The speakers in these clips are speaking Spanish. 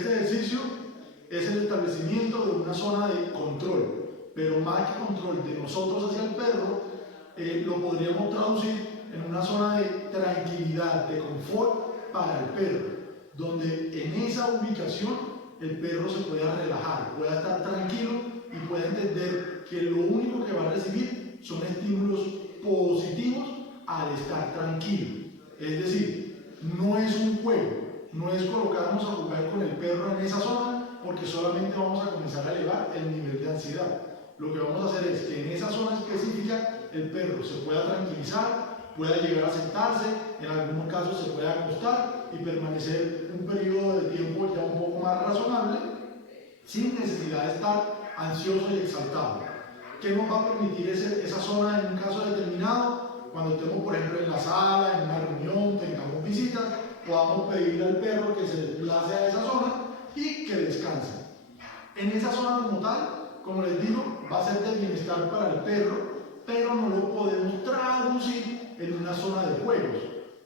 Este ejercicio es el establecimiento de una zona de control, pero más que control de nosotros hacia el perro, lo podríamos traducir en una zona de tranquilidad, de confort para el perro, donde en esa ubicación el perro se pueda relajar, pueda estar tranquilo y pueda entender que lo único que va a recibir son estímulos positivos al estar tranquilo. Es decir, no es un juego, no es colocarnos a jugar con el perro en esa zona porque solamente vamos a comenzar a elevar el nivel de ansiedad. Lo que vamos a hacer es que en esa zona específica el perro se pueda tranquilizar, pueda llegar a sentarse, en algunos casos se pueda acostar y permanecer un periodo de tiempo ya un poco más razonable sin necesidad de estar ansioso y exaltado. ¿Qué nos va a permitir esa zona en un caso determinado? Cuando estemos, por ejemplo, en la sala, en una reunión, tengamos visitas, podamos pedirle al perro que se desplace a esa zona y que descanse. En esa zona como tal, como les digo, va a ser de bienestar para el perro, pero no lo podemos traducir en una zona de juegos,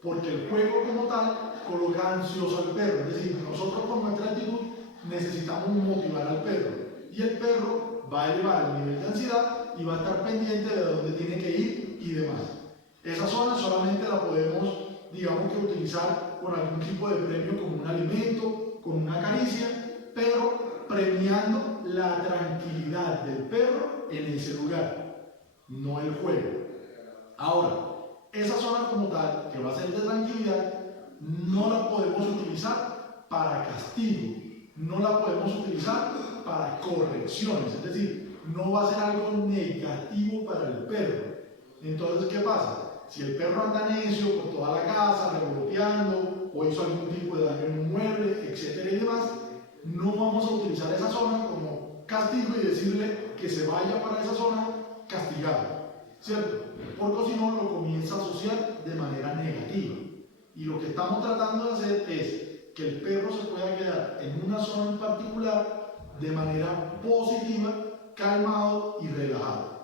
porque el juego como tal coloca ansioso al perro. Es decir, nosotros con nuestra actitud necesitamos motivar al perro y el perro va a elevar el nivel de ansiedad y va a estar pendiente de dónde tiene que ir y demás. Esa zona solamente la podemos, digamos que utilizar con algún tipo de premio como un alimento, con una caricia, pero premiando la tranquilidad del perro en ese lugar, no el juego. Ahora, esa zona como tal, que va a ser de tranquilidad, no la podemos utilizar para castigo, no la podemos utilizar para correcciones, es decir, no va a ser algo negativo para el perro. Entonces, ¿qué pasa? Si el perro anda necio por toda la casa, revoloteando, o hizo algún tipo de daño en un mueble, etcétera y demás, no vamos a utilizar esa zona como castigo y decirle que se vaya para esa zona castigado, ¿cierto? Porque si no lo comienza a asociar de manera negativa. Y lo que estamos tratando de hacer es que el perro se pueda quedar en una zona en particular de manera positiva, calmado y relajado.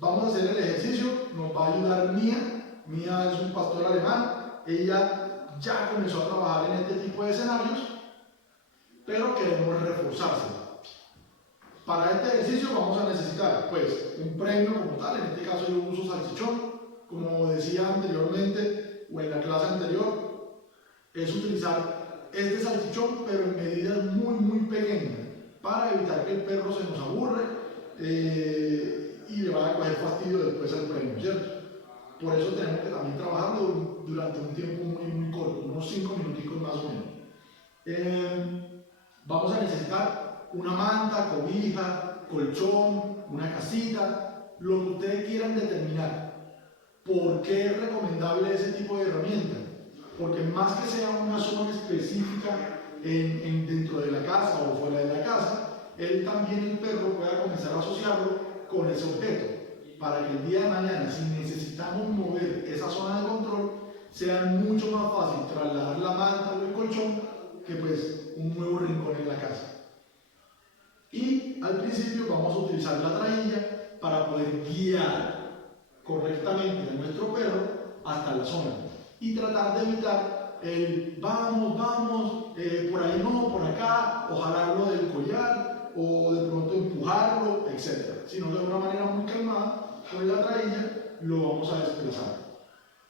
Vamos a hacer el ejercicio, nos va a ayudar Mía. Mía es un pastor alemán, ella ya comenzó a trabajar en este tipo de escenarios, pero queremos reforzarse. Para este ejercicio vamos a necesitar pues un premio como tal, en este caso yo uso salchichón, como decía anteriormente o en la clase anterior, es utilizar este salchichón pero en medidas muy pequeñas para evitar que el perro se nos aburre y le vaya a coger fastidio después al premio, ¿cierto? Por eso tenemos que también trabajarlo durante un tiempo muy corto, unos 5 minuticos más o menos. Vamos a necesitar una manta, cobija, colchón, una casita, lo que ustedes quieran determinar. ¿Por qué es recomendable ese tipo de herramienta? Porque más que sea una zona específica dentro de la casa o fuera de la casa, también el perro pueda comenzar a asociarlo con ese objeto, para que el día de mañana, si necesitamos mover esa zona de control, sea mucho más fácil trasladar la manta o el colchón que pues un nuevo rincón en la casa. Y al principio vamos a utilizar la trailla para poder guiar correctamente a nuestro perro hasta la zona y tratar de evitar el vamos, por ahí no, por acá, o jalarlo del collar o de pronto empujarlo, etc. Sino de una manera muy calmada, con la trailla lo vamos a desplazar.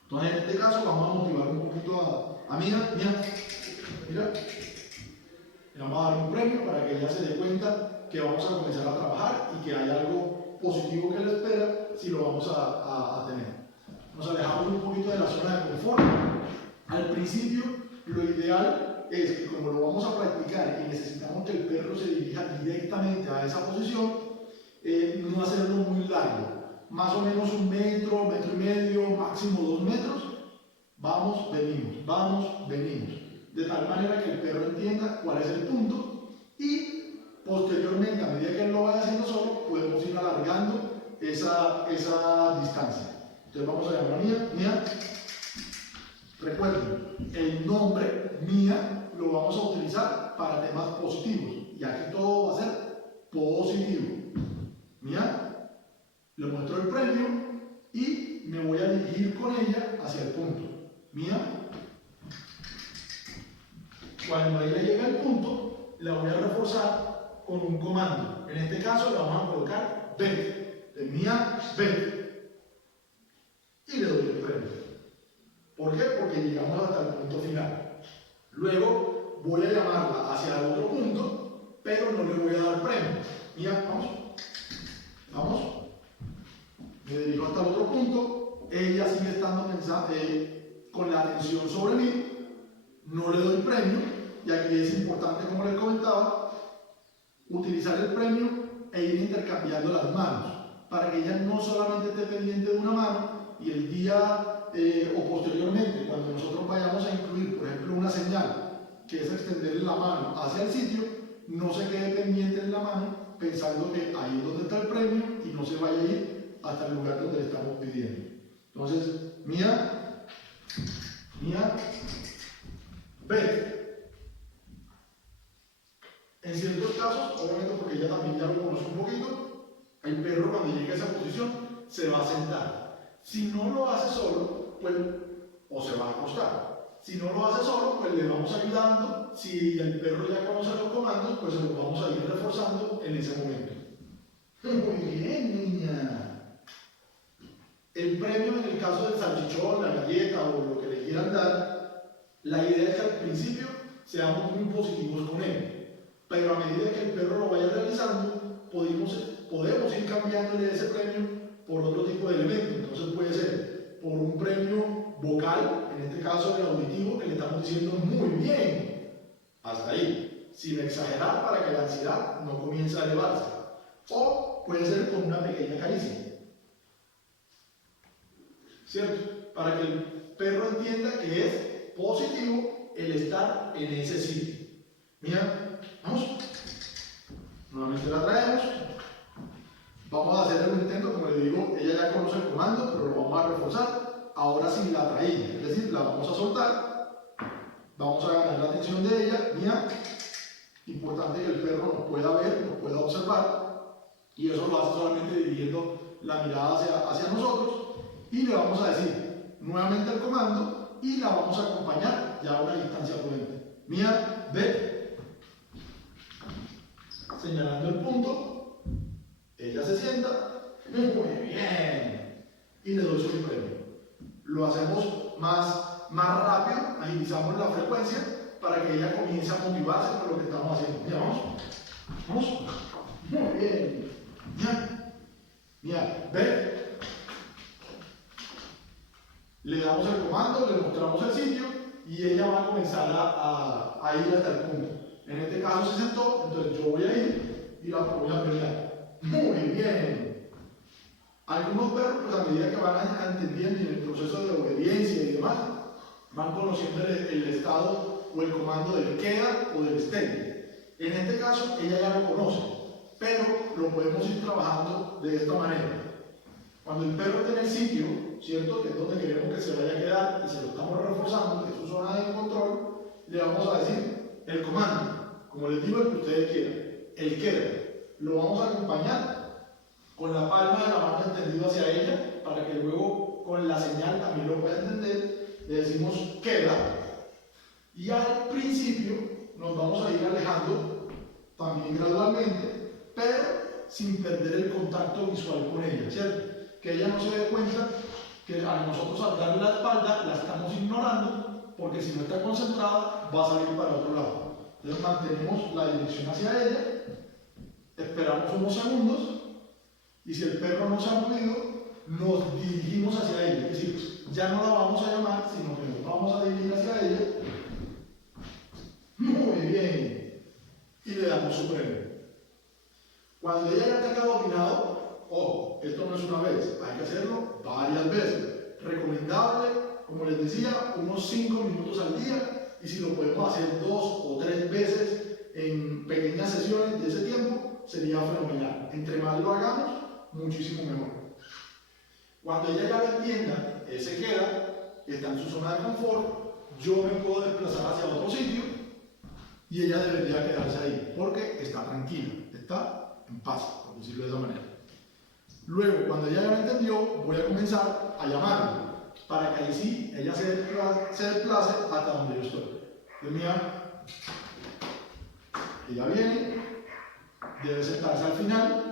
Entonces en este caso vamos a motivar un poquito a Mía. Mira, le vamos a dar un premio para que ella se dé cuenta que vamos a comenzar a trabajar y que hay algo positivo que le espera si lo vamos a tener. Nos alejamos un poquito de la zona de confort. Al principio, lo ideal es que como lo vamos a practicar y necesitamos que el perro se dirija directamente a esa posición, no hacerlo muy largo, más o menos 1 metro, 1,5 metros, máximo 2 metros. Vamos, venimos. De tal manera que el perro entienda cuál es el punto y posteriormente, a medida que él lo vaya haciendo solo, podemos ir alargando esa distancia. Entonces vamos a llamar a Mía. Recuerden, el nombre Mía lo vamos a utilizar para temas positivos y aquí todo va a ser positivo. Mía, le muestro el premio y me voy a dirigir con ella hacia el punto. Mía, Cuando ella llega al punto, la voy a reforzar con un comando. En este caso, le vamos a colocar vete. De mía, vete. Y le doy el premio. ¿Por qué? Porque llegamos hasta el punto final. Luego voy a llamarla hacia el otro punto, pero no le voy a dar premio. Mira, vamos. Vamos. Me dirijo hasta el otro punto. Ella sigue estando con la atención sobre mí. No le doy premio. Y aquí es importante, como les comentaba, utilizar el premio e ir intercambiando las manos, para que ella no solamente esté pendiente de una mano y el día o posteriormente, cuando nosotros vayamos a incluir, por ejemplo, una señal que es extender la mano hacia el sitio, no se quede pendiente en la mano pensando que ahí es donde está el premio y no se vaya a ir hasta el lugar donde le estamos pidiendo. Entonces, mía, ve. En ciertos casos, obviamente porque ella también ya lo conoce un poquito, el perro cuando llegue a esa posición se va a sentar. Si no lo hace solo, pues, o se va a acostar. Si no lo hace solo, pues le vamos ayudando. Si el perro ya conoce los comandos, pues se los vamos a ir reforzando en ese momento. Muy bien, niña. El premio en el caso del salchichón, la galleta o lo que le quieran dar, la idea es que al principio seamos muy positivos con él. Pero a medida que el perro lo vaya realizando, podemos ir cambiándole ese premio por otro tipo de elemento. Entonces puede ser por un premio vocal, en este caso el auditivo, que le estamos diciendo muy bien, hasta ahí, sin exagerar para que la ansiedad no comience a elevarse. O puede ser con una pequeña caricia, ¿cierto? Para que el perro entienda que es positivo el estar en ese sitio. Mira. Vamos, nuevamente la traemos, vamos a hacer un intento, como le digo, ella ya conoce el comando, pero lo vamos a reforzar, ahora sin la traída, es decir, la vamos a soltar, vamos a ganar la atención de ella, mía, importante que el perro nos pueda ver, nos pueda observar, y eso lo hace solamente dirigiendo la mirada hacia nosotros, y le vamos a decir nuevamente el comando, y la vamos a acompañar ya a una distancia prudente. Mía, ve. Señalando el punto, ella se sienta, muy bien, y le doy su premio. Lo hacemos más rápido, agilizamos la frecuencia para que ella comience a motivarse con lo que estamos haciendo. Mira, vamos, muy bien, mira, ve. Le damos el comando, le mostramos el sitio y ella va a comenzar a ir hasta el punto. En este caso se sentó, entonces yo voy a ir y la voy a premiar. Muy bien. Algunos perros, pues a medida que van entendiendo en el proceso de obediencia y demás, van conociendo el estado o el comando del queda o del stay. En este caso, ella ya lo conoce, pero lo podemos ir trabajando de esta manera. Cuando el perro está en el sitio, ¿cierto? Que es donde queremos que se vaya a quedar y se lo estamos reforzando, que es su zona de control, le vamos a decir el comando. Como les digo, el que ustedes quieran, el queda, lo vamos a acompañar con la palma de la mano extendida hacia ella, para que luego con la señal también lo pueda entender. Le decimos queda, y al principio nos vamos a ir alejando también gradualmente, pero sin perder el contacto visual con ella, ¿cierto? Que ella no se dé cuenta que a nosotros al darle la espalda la estamos ignorando, porque si no está concentrada va a salir para otro lado. Entonces mantenemos la dirección hacia ella, esperamos unos segundos y si el perro no se ha movido, nos dirigimos hacia ella. Es decir, ya no la vamos a llamar, sino que nos vamos a dirigir hacia ella. Muy bien. Y le damos su premio. Cuando ella ya tenga dominado, ojo, esto no es una vez, hay que hacerlo varias veces. Recomendable, como les decía, unos 5 minutos al día. Y si lo podemos hacer 2 o 3 veces en pequeñas sesiones de ese tiempo, sería fenomenal. Entre más lo hagamos, muchísimo mejor. Cuando ella ya lo entienda, él se queda, está en su zona de confort, yo me puedo desplazar hacia otro sitio y ella debería quedarse ahí, porque está tranquila, está en paz, por decirlo de esa manera. Luego, cuando ella ya lo entendió, voy a comenzar a llamarla, para que ahí sí ella se desplace hasta donde yo estoy. Entonces, mira, ella viene, debe sentarse al final.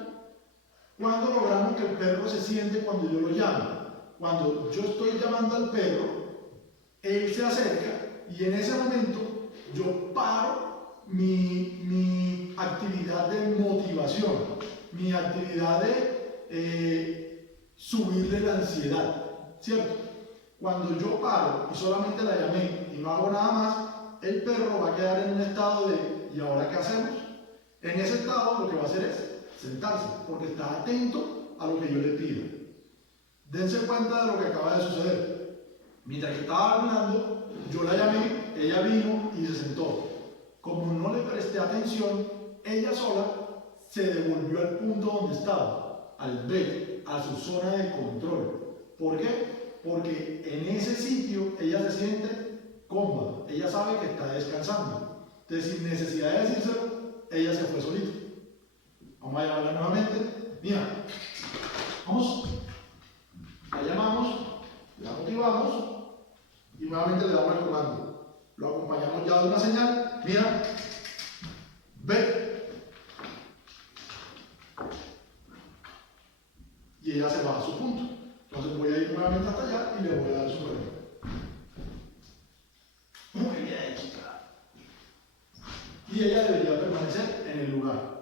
¿Cuándo logramos que el perro se siente cuando yo lo llamo? Cuando yo estoy llamando al perro, él se acerca y en ese momento yo paro mi actividad de motivación, mi actividad de subirle la ansiedad, ¿cierto? Cuando yo paro y solamente la llamé y no hago nada más, el perro va a quedar en un estado de ¿y ahora qué hacemos? En ese estado lo que va a hacer es sentarse, porque está atento a lo que yo le pido. Dense cuenta de lo que acaba de suceder. Mientras que estaba hablando, yo la llamé, ella vino y se sentó. Como no le presté atención, ella sola se devolvió al punto donde estaba, al B, a su zona de control. ¿Por qué? Porque en ese sitio ella se siente cómoda, ella sabe que está descansando. Entonces, sin necesidad de decírselo, ella se fue solita. Vamos a llamarla nuevamente. Mira, vamos, la llamamos, la motivamos y nuevamente le damos el comando. Lo acompañamos ya de una señal. Mira, ve. Y ella se va a su punto. Entonces voy a ir nuevamente hasta allá y le voy a dar su reloj. Muy bien, chica. Y ella debería permanecer en el lugar.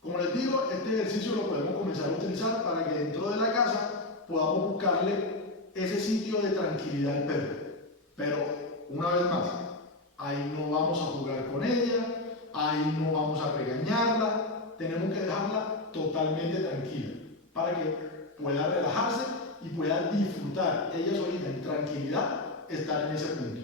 Como les digo, este ejercicio lo podemos comenzar a utilizar para que dentro de la casa podamos buscarle ese sitio de tranquilidad al perro. Pero, una vez más, ahí no vamos a jugar con ella, ahí no vamos a regañarla, tenemos que dejarla totalmente tranquila para que pueda relajarse y pueda disfrutar ella solita en tranquilidad estar en ese punto.